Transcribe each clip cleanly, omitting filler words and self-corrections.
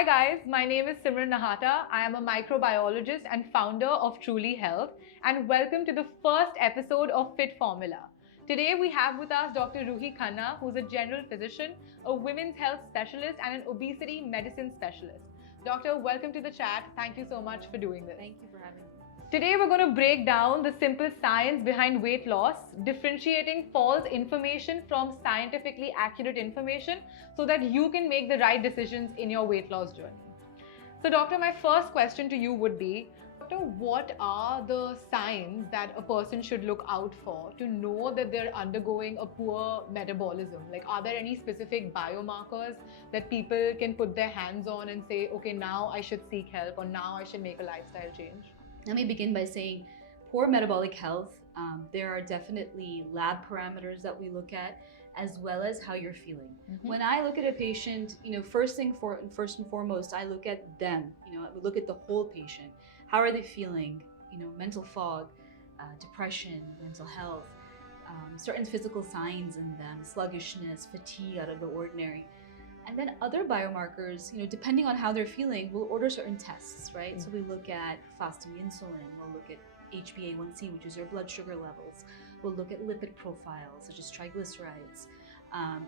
Hi guys, my name is Simran Nahata. I am a microbiologist and founder of Truly Health, and welcome to the first episode of Fit Formula. Today we have with us Dr. Roohi Khanna, who's a general physician, a women's health specialist, and an obesity medicine specialist. Doctor, welcome to the chat. Thank you so much for doing this. Thank you for having me. Today we're going to break down the simple science behind weight loss, differentiating false information from scientifically accurate information so that you can make the right decisions in your weight loss journey. So doctor, my first question to you would be, doctor, what are the signs that a person should look out for to know that they're undergoing a poor metabolism? Like, are there any specific biomarkers that people can put their hands on and say, okay, now I should seek help or now I should make a lifestyle change? Let me begin by saying poor metabolic health, there are definitely lab parameters that we look at, as well as how you're feeling. When I look at a patient, first and foremost, I look at them. I look at the whole patient. How are they feeling? Mental fog, depression, mental health, certain physical signs in them, sluggishness, fatigue out of the ordinary. And then other biomarkers, depending on how they're feeling, we'll order certain tests, right? So we look at fasting insulin, we'll look at HbA1c, which is your blood sugar levels. We'll look at lipid profiles, such as triglycerides.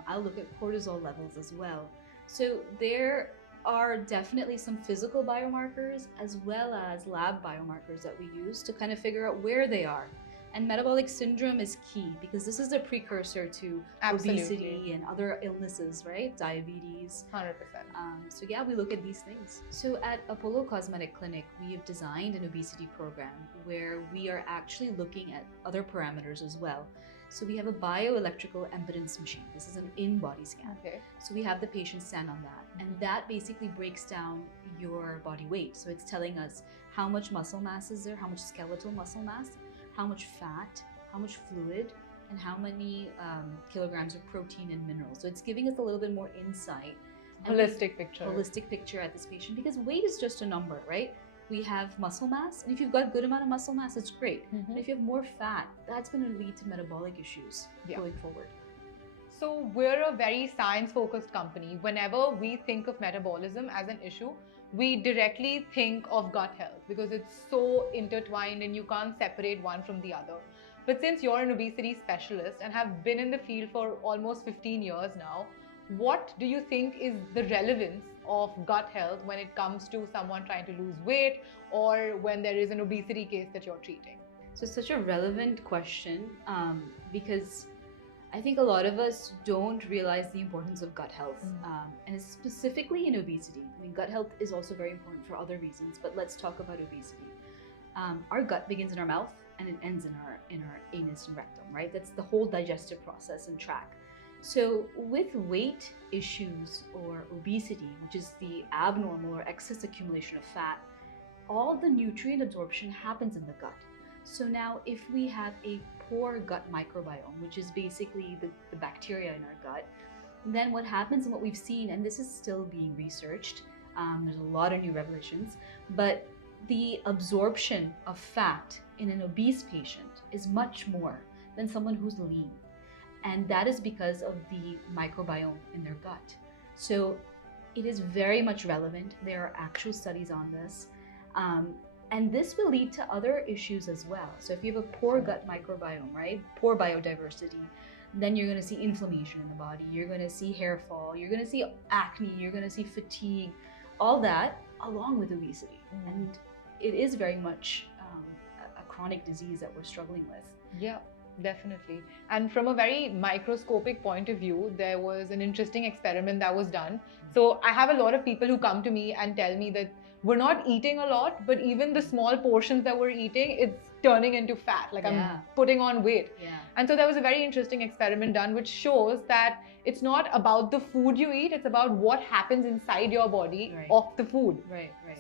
I'll look at cortisol levels as well. So there are definitely some physical biomarkers as well as lab biomarkers that we use to kind of figure out where they are. And metabolic syndrome is key because this is a precursor to obesity and other illnesses, right? Diabetes. 100%. So yeah, we look at these things. So at Apollo Cosmetic Clinic, we have designed an obesity program where we are actually looking at other parameters as well. So we have a bioelectrical impedance machine. This is an in-body scan. Okay. So we have the patient stand on that, and that basically breaks down your body weight. So it's telling us how much muscle mass is there, how much skeletal muscle mass, how much fat, how much fluid, and how many kilograms of protein and minerals. So it's giving us a little bit more insight. Holistic picture at this patient, because weight is just a number, right? We have muscle mass, and if you've got a good amount of muscle mass, it's great. But if you have more fat, that's going to lead to metabolic issues going forward. So we're a very science-focused company. Whenever we think of metabolism as an issue, we directly think of gut health because it's so intertwined and you can't separate one from the other. But since you're an obesity specialist and have been in the field for almost 15 years now, what do you think is the relevance of gut health when it comes to someone trying to lose weight or when there is an obesity case that you're treating? So it's such a relevant question because I think a lot of us don't realize the importance of gut health, and it's specifically in obesity. I mean, gut health is also very important for other reasons, but let's talk about obesity. Our gut begins in our mouth and it ends in our anus and rectum, right? That's the whole digestive process and tract. So with weight issues or obesity, which is the abnormal or excess accumulation of fat, all the nutrient absorption happens in the gut. So now if we have a poor gut microbiome, which is basically the bacteria in our gut, then what happens and what we've seen, and this is still being researched, there's a lot of new revelations, but the absorption of fat in an obese patient is much more than someone who's lean. And that is because of the microbiome in their gut. So it is very much relevant. There are actual studies on this. And this will lead to other issues as well. So if you have a poor gut microbiome, right, poor biodiversity, then you're going to see inflammation in the body. You're going to see hair fall. You're going to see acne. You're going to see fatigue, all that along with obesity. And it is very much a chronic disease that we're struggling with. Yeah. Definitely. And from a very microscopic point of view, there was an interesting experiment that was done. So I have a lot of people who come to me and tell me that we're not eating a lot, but even the small portions that we're eating, it's turning into fat. Like I'm putting on weight. And so there was a very interesting experiment done which shows that it's not about the food you eat, it's about what happens inside your body of the food.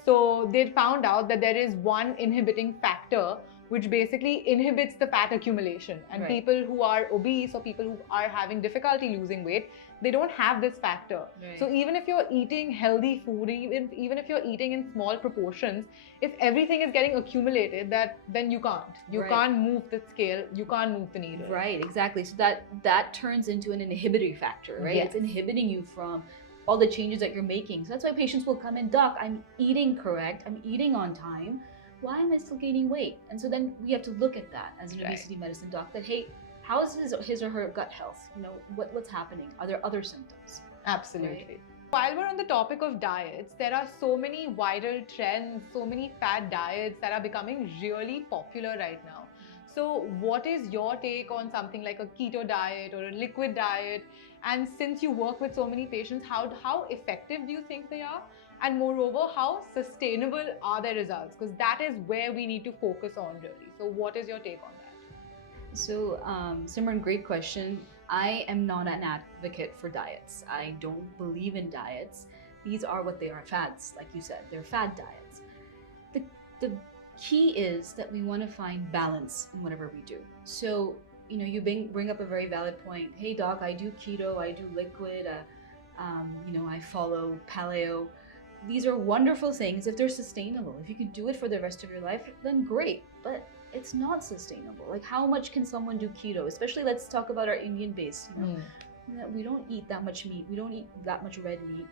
So they found out that there is one inhibiting factor which basically inhibits the fat accumulation. And people who are obese or people who are having difficulty losing weight, they don't have this factor. So even if you're eating healthy food, even if you're eating in small proportions, if everything is getting accumulated, then you can't. You can't move the scale, you can't move the needle. Right, exactly. So that turns into an inhibitory factor, right? It's inhibiting you from all the changes that you're making. So that's why patients will come in, doc, I'm eating correct, I'm eating on time. Why am I still gaining weight? And so then we have to look at that as an obesity medicine doc, that hey, how is his or her gut health? You know, what's happening? Are there other symptoms? Absolutely. Right? While we're on the topic of diets, there are so many viral trends, so many fad diets that are becoming really popular right now. So, what is your take on something like a keto diet or a liquid diet? And since you work with so many patients, how effective do you think they are? And moreover, how sustainable are their results? Because that is where we need to focus on really. So, what is your take on that? So, Simran, great question. I am not an advocate for diets. I don't believe in diets. These are what they are, fads, like you said. They're fad diets. The key is that we want to find balance in whatever we do. So, you know, you bring up a very valid point. Hey, doc, I do keto, I do liquid, you know, I follow paleo. These are wonderful things if they're sustainable. If you can do it for the rest of your life, then great. But it's not sustainable. Like, how much can someone do keto? Especially, let's talk about our Indian base. You know, we don't eat that much meat. We don't eat that much red meat.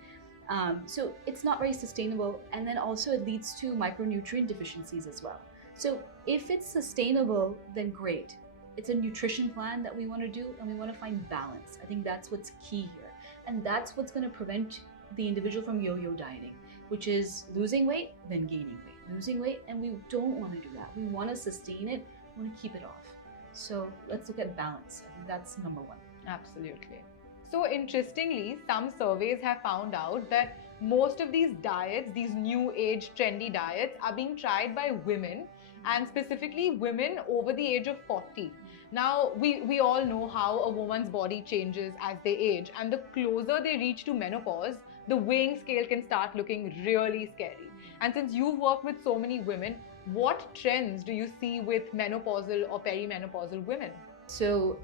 So it's not very sustainable, and then also it leads to micronutrient deficiencies as well. So if it's sustainable, then great. It's a nutrition plan that we want to do, and we want to find balance. I think that's what's key here, and that's what's going to prevent the individual from yo-yo dieting, which is losing weight, then gaining weight, losing weight, and we don't want to do that. We want to sustain it, we want to keep it off. So let's look at balance. I think that's number one. Absolutely. So interestingly, some surveys have found out that most of these diets, these new age trendy diets, are being tried by women, and specifically women over the age of 40. Now, we all know how a woman's body changes as they age, and the closer they reach to menopause, the weighing scale can start looking really scary. And since you've worked with so many women, what trends do you see with menopausal or perimenopausal women? So,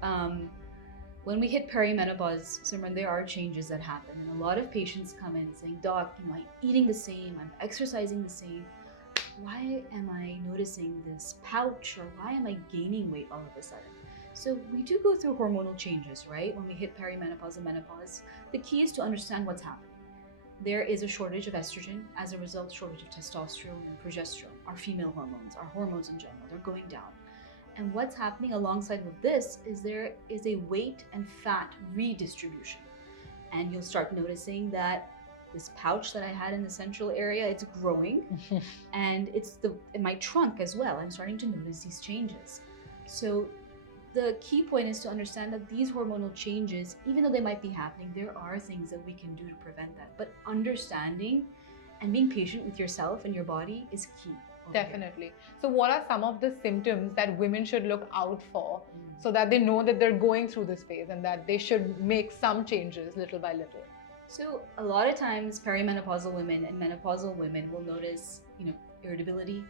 when we hit perimenopause, Simran, there are changes that happen. And a lot of patients come in saying, doc, you know, I'm eating the same, I'm exercising the same. Why am I noticing this pouch, or why am I gaining weight all of a sudden? So we do go through hormonal changes, right? When we hit perimenopause and menopause, the key is to understand what's happening. There is a shortage of estrogen, as a result, shortage of testosterone and progesterone, our female hormones, our hormones in general, they're going down. And what's happening alongside with this is there is a weight and fat redistribution. And you'll start noticing that this pouch that I had in the central area, it's growing. And it's in my trunk as well. I'm starting to notice these changes. So the key point is to understand that these hormonal changes, even though they might be happening, there are things that we can do to prevent that. But understanding and being patient with yourself and your body is key. Definitely. So what are some of the symptoms that women should look out for so that they know that they're going through this phase and that they should make some changes little by little? So a lot of times perimenopausal women and menopausal women will notice, you know, irritability,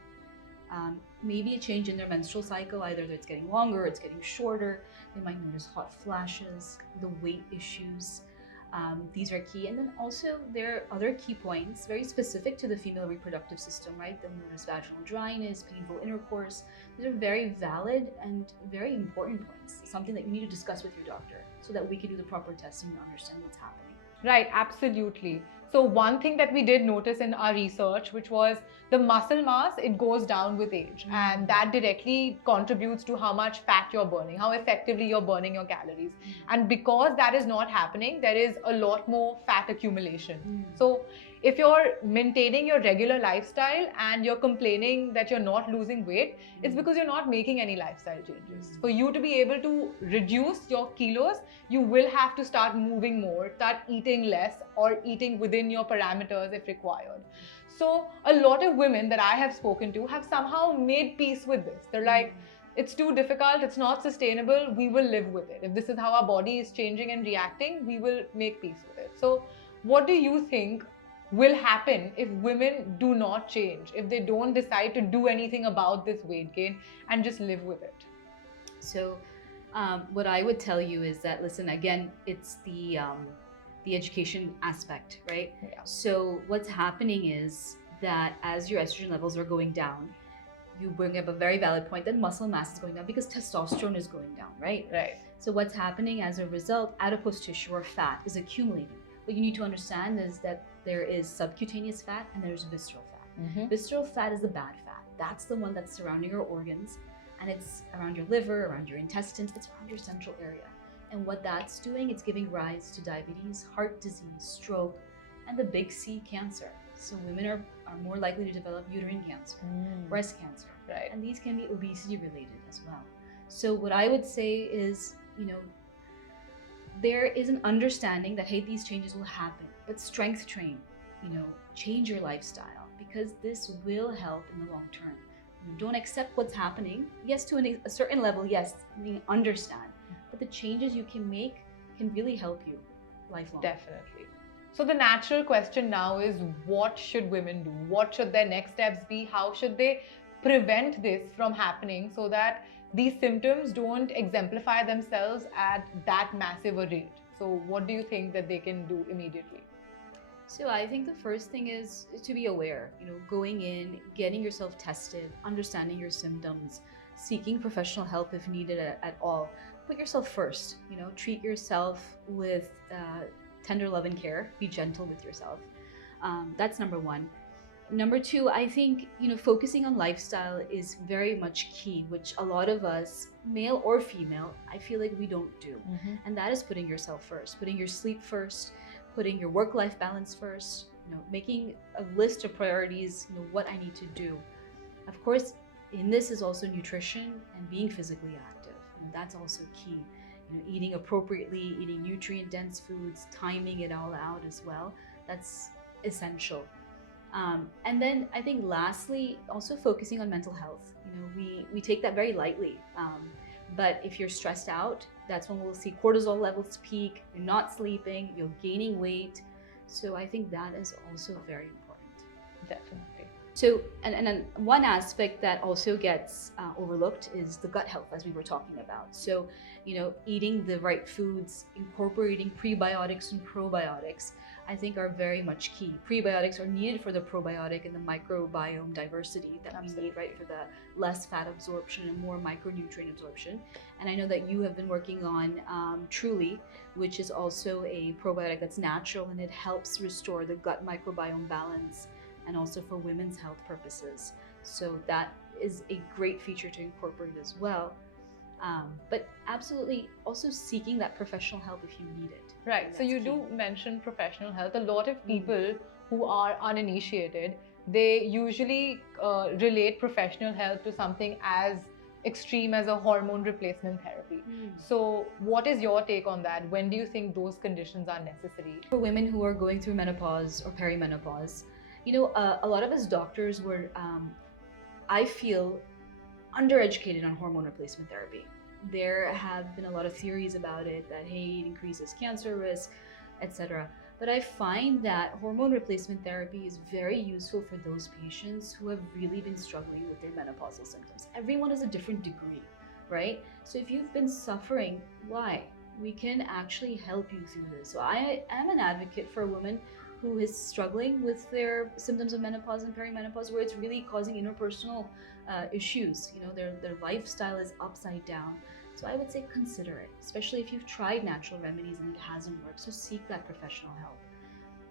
maybe a change in their menstrual cycle, either it's getting longer, it's getting shorter. They might notice hot flashes, the weight issues. These are key. And then also there are other key points very specific to the female reproductive system, right? They'll notice vaginal dryness, painful intercourse. These are very valid and very important points, something that you need to discuss with your doctor so that we can do the proper testing to understand what's happening. Right, absolutely. So one thing that we did notice in our research, which was the muscle mass, it goes down with age. And that directly contributes to how much fat you're burning, how effectively you're burning your calories. And because that is not happening, there is a lot more fat accumulation. So if you're maintaining your regular lifestyle and you're complaining that you're not losing weight, it's because you're not making any lifestyle changes. For you to be able to reduce your kilos, you will have to start moving more, start eating less, or eating within your parameters if required. So a lot of women that I have spoken to have somehow made peace with this. They're like, it's too difficult, it's not sustainable, we will live with it. If this is how our body is changing and reacting, we will make peace with it. So what do you think will happen if women do not change, if they don't decide to do anything about this weight gain and just live with it? So what I would tell you is that, listen, again, it's the education aspect, right? Yeah. So what's happening is that as your estrogen levels are going down, you bring up a very valid point that muscle mass is going down because testosterone is going down, right? Right. So what's happening as a result, adipose tissue or fat is accumulating. what you need to understand is that there is subcutaneous fat and there's visceral fat. Visceral fat is the bad fat. That's the one that's surrounding your organs, and it's around your liver, around your intestines, it's around your central area. And what that's doing, it's giving rise to diabetes, heart disease, stroke, and the big C, cancer. So women are more likely to develop uterine cancer, breast cancer, Right. and these can be obesity related as well. So what I would say is, there is an understanding that, hey, these changes will happen, but strength train, change your lifestyle, because this will help in the long term. Don't accept what's happening. Yes, to a certain level, yes, we understand, but the changes you can make can really help you lifelong. Definitely. So the natural question now is, what should women do? What should their next steps be? How should they prevent this from happening so that these symptoms don't exemplify themselves at that massive a rate? So what do you think that they can do immediately? So I think the first thing is to be aware, going in, getting yourself tested, understanding your symptoms, seeking professional help if needed at all. Put yourself first, treat yourself with tender love and care. Be gentle with yourself. That's number one. Number two, I think, focusing on lifestyle is very much key, which a lot of us, male or female, I feel like we don't do. And that is putting yourself first, putting your sleep first, putting your work-life balance first, making a list of priorities, what I need to do. Of course, in this is also nutrition and being physically active. That's also key. Eating appropriately, eating nutrient-dense foods, timing it all out as well. That's essential. And then I think lastly, also focusing on mental health. We take that very lightly. But if you're stressed out, that's when we'll see cortisol levels peak, you're not sleeping, you're gaining weight. So I think that is also very important. Definitely. So, and one aspect that also gets overlooked is the gut health, as we were talking about. So, eating the right foods, incorporating prebiotics and probiotics, I think are very much key. Prebiotics are needed for the probiotic and the microbiome diversity that we need, right, for the less fat absorption and more micronutrient absorption. And I know that you have been working on Truly, which is also a probiotic that's natural, and it helps restore the gut microbiome balance, and also for women's health purposes. So that is a great feature to incorporate as well. But absolutely also seeking that professional help if you need it. Right. So you do mention professional health. A lot of people who are uninitiated, they usually relate professional health to something as extreme as a hormone replacement therapy. So what is your take on that? When do you think those conditions are necessary? For women who are going through menopause or perimenopause, a lot of us doctors were, I feel, undereducated on hormone replacement therapy. There have been a lot of theories about it that, hey, it increases cancer risk, etc. But I find that hormone replacement therapy is very useful for those patients who have really been struggling with their menopausal symptoms. Everyone has a different degree, right? So if you've been suffering, why? We can actually help you through this. So I am an advocate for a woman who is struggling with their symptoms of menopause and perimenopause, where it's really causing interpersonal issues. Their lifestyle is upside down. So I would say consider it, especially if you've tried natural remedies and it hasn't worked. So seek that professional help.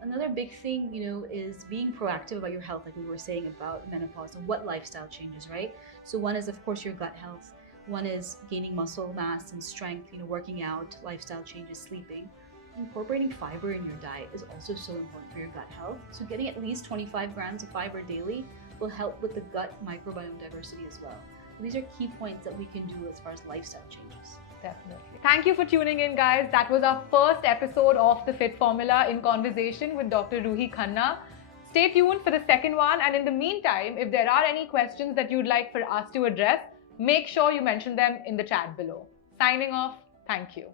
Another big thing, is being proactive about your health, like we were saying about menopause and what lifestyle changes, right? So one is, of course, your gut health. One is gaining muscle mass and strength, working out, lifestyle changes, sleeping. Incorporating fiber in your diet is also so important for your gut health. So getting at least 25 grams of fiber daily will help with the gut microbiome diversity as well. So these are key points that we can do as far as lifestyle changes. Definitely. Thank you for tuning in, guys. That was our first episode of The Fit Formula in conversation with Dr. Roohi Khanna. Stay tuned for the second one. And in the meantime, if there are any questions that you'd like for us to address, make sure you mention them in the chat below. Signing off. Thank you.